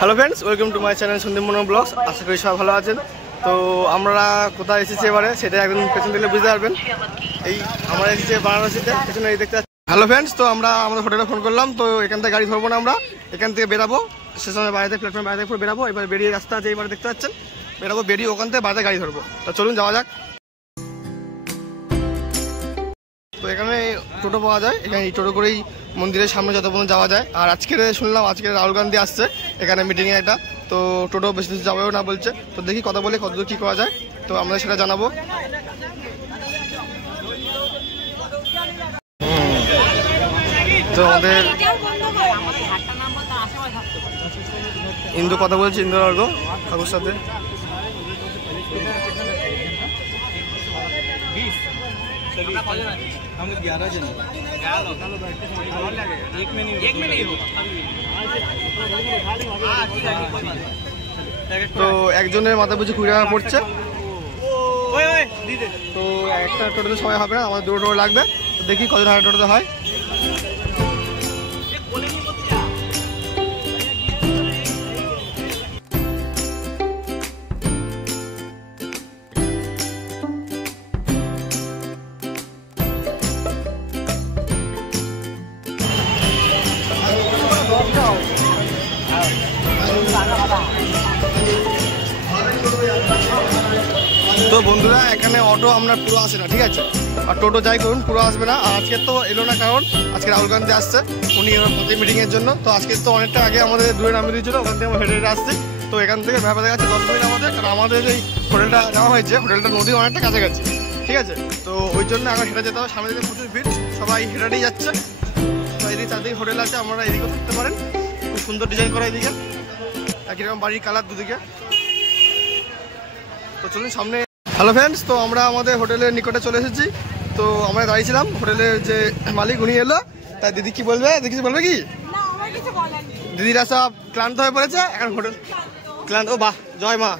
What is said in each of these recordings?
Hello friends, welcome to my channel Sandeep Manohar vlogs. আশা করি সবাই ভালো আছেন। তো আমরা কোথায় এসেছি এবারে সেটা একদম পেছন থেকে বুঝতে পারবেন। এই আমরা এসেছি বারাণসীতে, পেছনে এই দেখতে। হ্যালো ফ্রেন্ডস, তো আমরা আমাদের হোটেলে ফোন করলাম। তো এখান থেকে গাড়ি ধরবো না, আমরা এখান থেকে বেরাবো স্টেশনের বাইরে, প্ল্যাটফর্মের বাইরে থেকে বেরাবো। এবার বেরিয়ে রাস্তা আছে, এইবার দেখতে পাচ্ছেন, বেরাবো, বেরিয়ে ওখান থেকে বাইরে গাড়ি ধরবো। তো চলুন যাওয়া যাক। তো এখানে টোটো পাওয়া যায়, এখানে এই টোটো করেই মন্দিরের সামনে যত পর্যন্ত যাওয়া যায়। আর আজকে শুনলাম আজকে রাহুল গান্ধী আসছে এখানে মিটিংয়ে একটা, তো টোটো বেশি দূর যাবেও না বলছে। তো দেখি কথা বলে কতদূর কী করা যায়, তো আমরা সেটা জানাবো। তো আমাদের ইন্দু কথা বলছে, ইন্দুবর্গ কাকুর সাথে। हम लोग 11 जन हैं। एक में नहीं हो। তো একজনের মাথা পিছু 20 টাকা পড়ছে। তো একটা টোটোতে সময় হবে না, আমাদের দুটো টোটো লাগবে। তো দেখি কত টাকা টোটোতে হয়। তো বন্ধুরা, এখানে অটো আমরা পুরো আসে না, ঠিক আছে, আর টোটো যাই করুন পুরো আসবে না। আর আজকে তো এলো না, কারণ আজকে রাহুল গান্ধী আসছে, উনি প্রতি মিটিংয়ের জন্য। তো আজকে তো অনেকটা আগে আমাদের দূরে নামিয়ে দিয়েছিল, ওখান থেকে আমরা হেঁটে হেঁটে আসছি। তো এখান থেকে ভেবে দেখা যাচ্ছে 10 মিনিট আমাদের, কারণ আমাদের এই হোটেলটা নেওয়া হয়েছে, হোটেলটা নদীর অনেকটা কাছাকাছি, ঠিক আছে। তো ওই জন্য এখন হেঁটে যেতে হবে, সামনে দিকে প্রচুর ভিড়, সবাই হেঁটেই যাচ্ছে। তো এদিকে চারদিকে হোটেল আছে, আপনারা এদিকেও থাকতে পারেন, খুব সুন্দর ডিজাইন করা এদিকে, একই রকম বাড়ির কালার দুদিকে। তো চলুন সামনে। হ্যালো ফ্রেন্ডস, তো আমরা আমাদের হোটেলের নিকটে চলে এসেছি। তো আমরা দাঁড়িয়েছিলাম, হোটেলের যে মালিক উনি এলো। তাই দিদি কি বলবে, দেখি বলবে কি? দিদিরা সব ক্লান্ত হয়ে পড়েছে এখন, হোটেল ক্লান্ত। ও বাহ, জয় মা।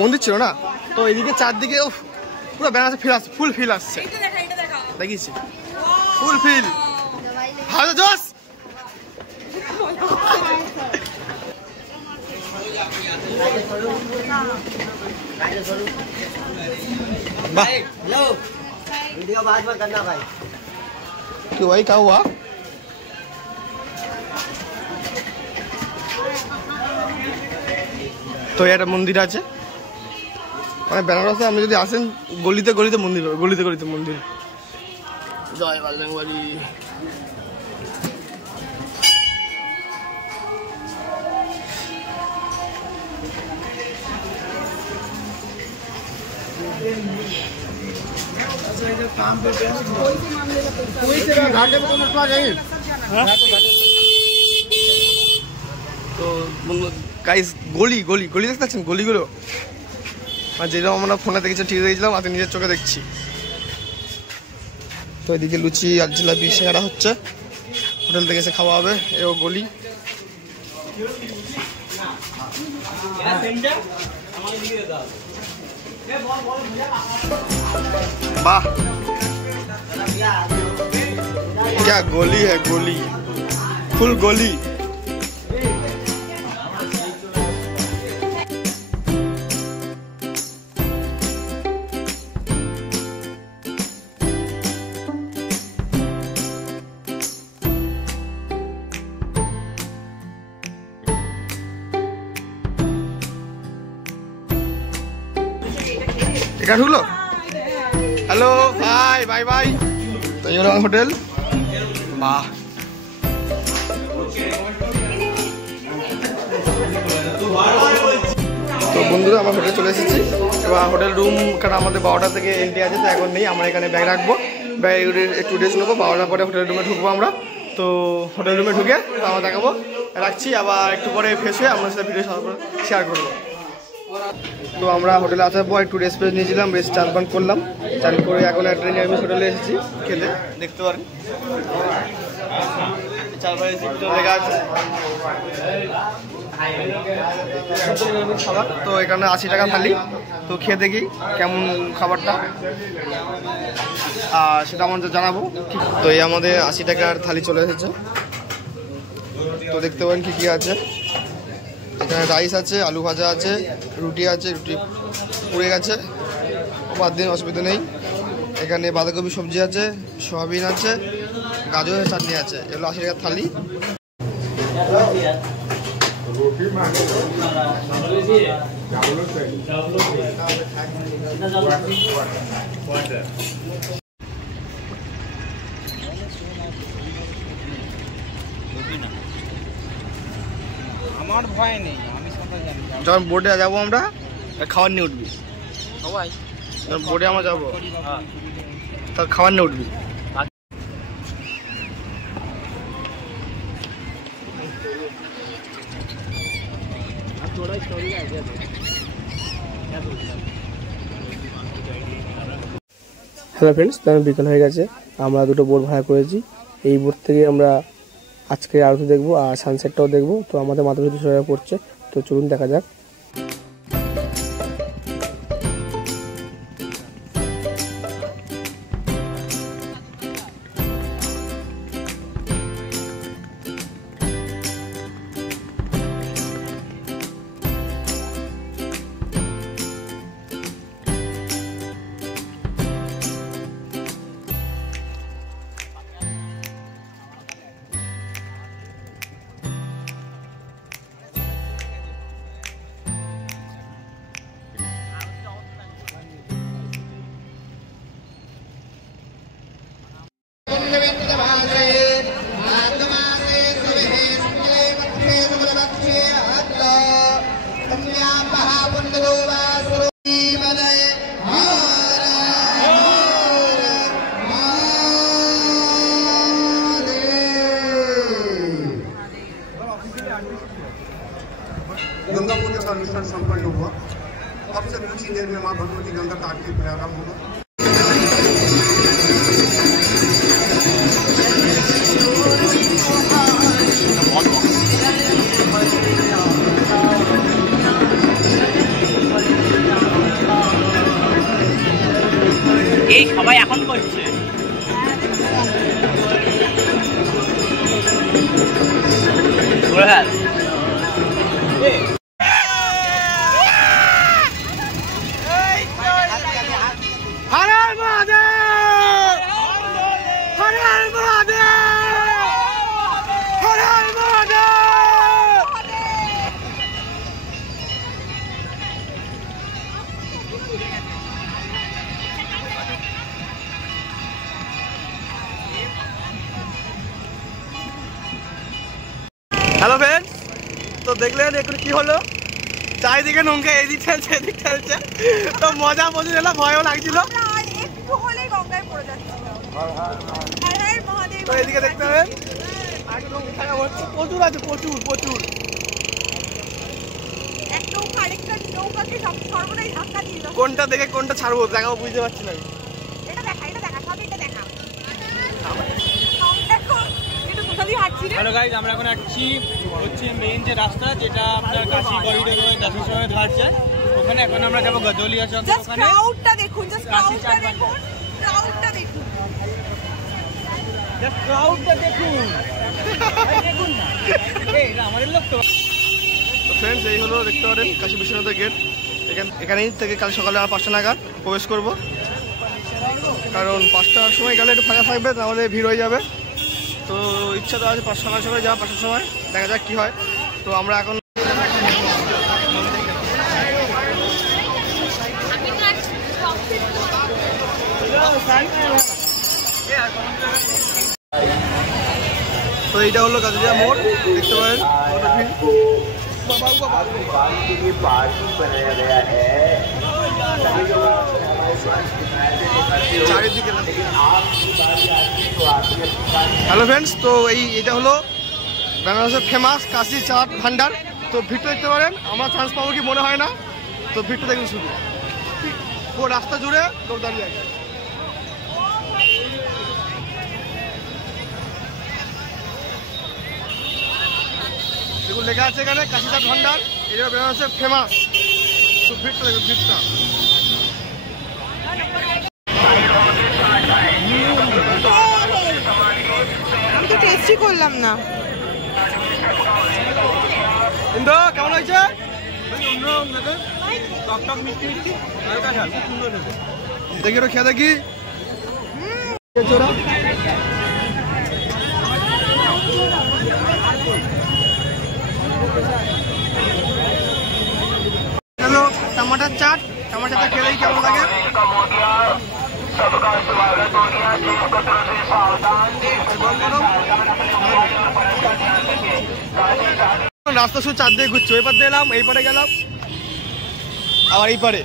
মন্দির ছিল না, তো এদিকে চারদিকে পুরো বেনারসি ফিল আসছে, ফুল ফিল আসছে, দেখিছি ফুল ফিল। ভালো জোস। वीडियो बाद में करना भाई। क्यों भाई, क्या हुआ? তো একটা মন্দির আছে, মানে বেনারসে আপনি যদি আসেন, গলিতে গলিতে মন্দির, গলিতে গলিতে মন্দির। জয় বাজরংবলী। তো গাইস, গলি গলি গলি দেখতে পাচ্ছেন, গলিগুলো আর যেরকম আমরা ফোনে দেখেছি, ঠিক দেখেছিলাম, আর নিজের চোখে দেখছি। তো এদিকে লুচি আর জিলাপি সিঙ্গাড়া হচ্ছে, হোটেল থেকে এসে খাওয়া হবে। এও গলি। वाह, क्या गोली है, गोली, फुल गोली। ঢুকলো। Hello, bye bye bye. তো এই হলো হোটেল। বাহ, তো বন্ধুরা আমরা হোটেলে চলে এসেছি। এবার হোটেল রুম, কারণ আমাদের 12টা থেকে এন্ট্রি আছে, তো এখন নেই। আমরা এখানে ব্যাগ রাখবো, ব্যাগ একটু রেস্ট নেবো, 12টার পরে হোটেল রুমে ঢুকবো আমরা। তো হোটেল রুমে ঢুকে আমরা দেখাবো, রাখছি। আবার একটু পরে ফ্রেশ হয়ে আপনার সাথে ভিডিও শেয়ার করবো। তো আমরা হোটেলে আসার পর একটু রেস্ট নিয়েছিলাম, রেস্ট চান পান করলাম, চান করে এখন ট্রেনে আমি হোটেলে এসেছি খেতে, দেখতে পারেন। চারপাশে লেখা আছে খাবার। তো এখানে 80 টাকা থালি। তো খেয়ে দেখি কেমন খাবারটা, আর সেটা আমাদের জানাবো। তো এই আমাদের 80 টাকার থালি চলে এসেছে। তো দেখতে পারেন কি কি আছে। এখানে রাইস আছে, আলু ভাজা আছে, রুটি আছে, রুটি পুড়ে গেছে, বাদ দিন অসুবিধা নেই। এখানে বাঁধাকপি সবজি আছে, সয়াবিন আছে, গাজরের চাটনি আছে। এগুলো 80 টাকার থালি। আমার ভয় নেই, আমি সবাই জানি। যখন বোটে যাবো আমরা, খাবার নিয়ে উঠবি সবাই। বোটে আমরা যাবো, তার খাবার নিয়ে উঠবি। হ্যালো ফ্রেন্ডস, তো বিকেল হয়ে গেছে, আমরা দুটো বোট ভাড়া করেছি। এই বোট থেকে আমরা আজকে আরতি দেখবো আর সানসেটটাও দেখবো। তো আমাদের মাথা পিছু সবাই পড়ছে, তো চলুন দেখা যাক। गंगा पूजा का अनुष्ठान संपन्न हुआ। अब से कुछ ही देर में मां भगवती गंगा का आरती प्रारंभ होगा। এই সবাই এখন করছে। হ্যালো ফ্রেন্ডস, তো দেখলেন এখন কি হলো, চারিদিকে নৌকা এদিক ঠেলছে এদিক ঠেলছে, তো মজা মজা এলো, ভয়ও লাগছিল। তো এদিকে দেখতে হবে, প্রচুর আছে, প্রচুর প্রচুর। কোনটা দেখে কোনটা ছাড়বো দেখাবো বুঝতে পারছি না। হ্যালো গাইজ, আমরা এখন আসছি হচ্ছে মেইন যে রাস্তা যেটা আপনার কাশি করিডোর হয়ে দশের সময় ঘাটছে, ওখানে এখন আমরা যাবো গদলিয়া চন্দ্র। ওখানে ক্রাউডটা দেখুন, জাস্ট ক্রাউডটা দেখুন, ক্রাউডটা দেখুন, জাস্ট ক্রাউডটা দেখুন, দেখুন না, এটা আমাদের লোক তো। তো ফ্রেন্ডস, এই হলো দেখতে পারেন কাশী বিশ্বনাথের গেট। এখানেই থেকে কাল সকালে আমরা 5টা নাগাদ প্রবেশ করব, কারণ 5টার সময় গেলে একটু ফাঁকা থাকবে, তাহলে ভিড় হয়ে যাবে। তো ইচ্ছা তো আছে সকাল সকাল যাওয়া, 5টার সময়, দেখা যাক কি হয়। তো আমরা এখন তো এইটা হলো গাজরিয়া মোড়, দেখতে পারেন চারিদিকে। হ্যালো ফ্রেন্ডস, তো এটা হলো বেনারসের ফেমাস কাশি চাট ভান্ডার। তো ভিড়টা দেখতে পারেন, আমরা চান্স পাবো কি মনে হয় না। তো ভিড়টা দেখুন, শুধু পুরো রাস্তা জুড়ে লোক দাঁড়িয়ে আছে। দেখুন লেখা আছে এখানে কাশি চাট ভান্ডার, এটা বেনারসের ফেমাস। তো ভিড়টা দেখুন, ভিড়টা। আমি তো টেস্টই করলাম না। ইন্দো কেমন হয়েছে? দেখি একটু খেয়ে দেখি। टमाटर चाट खेले केमन लागे रास्ता शुধু চারদিকে ঘুরছে ওই পারে এলাম এই পারে গেলাম আবার এই পারে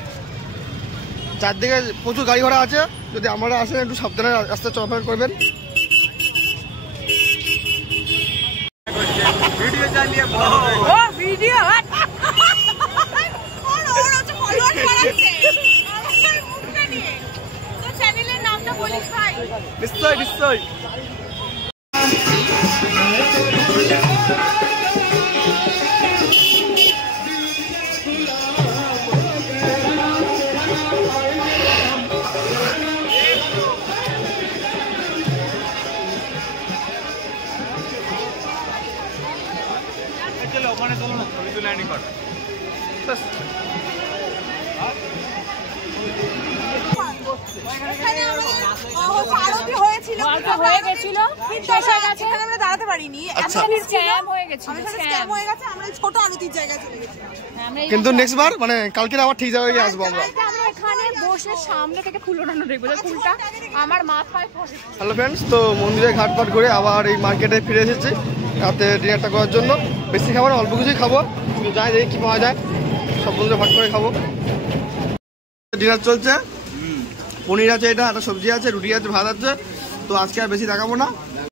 চারদিকে প্রচুর গাড়ি ঘোড়া আছে যদি আমরা আসেন একটু সাবধানে রাস্তা চলাফেরা করবেন ভিডিও চালিয়ে ও ভিডিও নিশ্চয় নিশ্চয় ওখানে চলো না ছবি তুলে আনি কটা হয়ে গেছিল আমরা দাঁড়াতে পারিনি ছোট আরতির জায়গা চলে গেছি কিন্তু নেক্সট বার মানে কালকে আবার ঠিক জায়গায় আসবো আমরা এখানে বসে সামনে থেকে ফুল ওঠানো দেখবো ফুলটা আমার মাথায় ফসে। হ্যালো ফ্রেন্ডস, তো মন্দিরে ঘাটপাট করে আবার এই মার্কেটে ফিরে এসেছি রাতে ডিনারটা করার জন্য। বেশি খাবার অল্প কিছুই খাবো, কিন্তু যাই দেখি কী পাওয়া যায়, সব বন্ধুরা ভাগ করে খাবো। ডিনার চলছে, পনির আছে, এটা একটা সবজি আছে, রুটি আছে, ভাত আছে। তো আজকে আর বেশি দেখাবো না,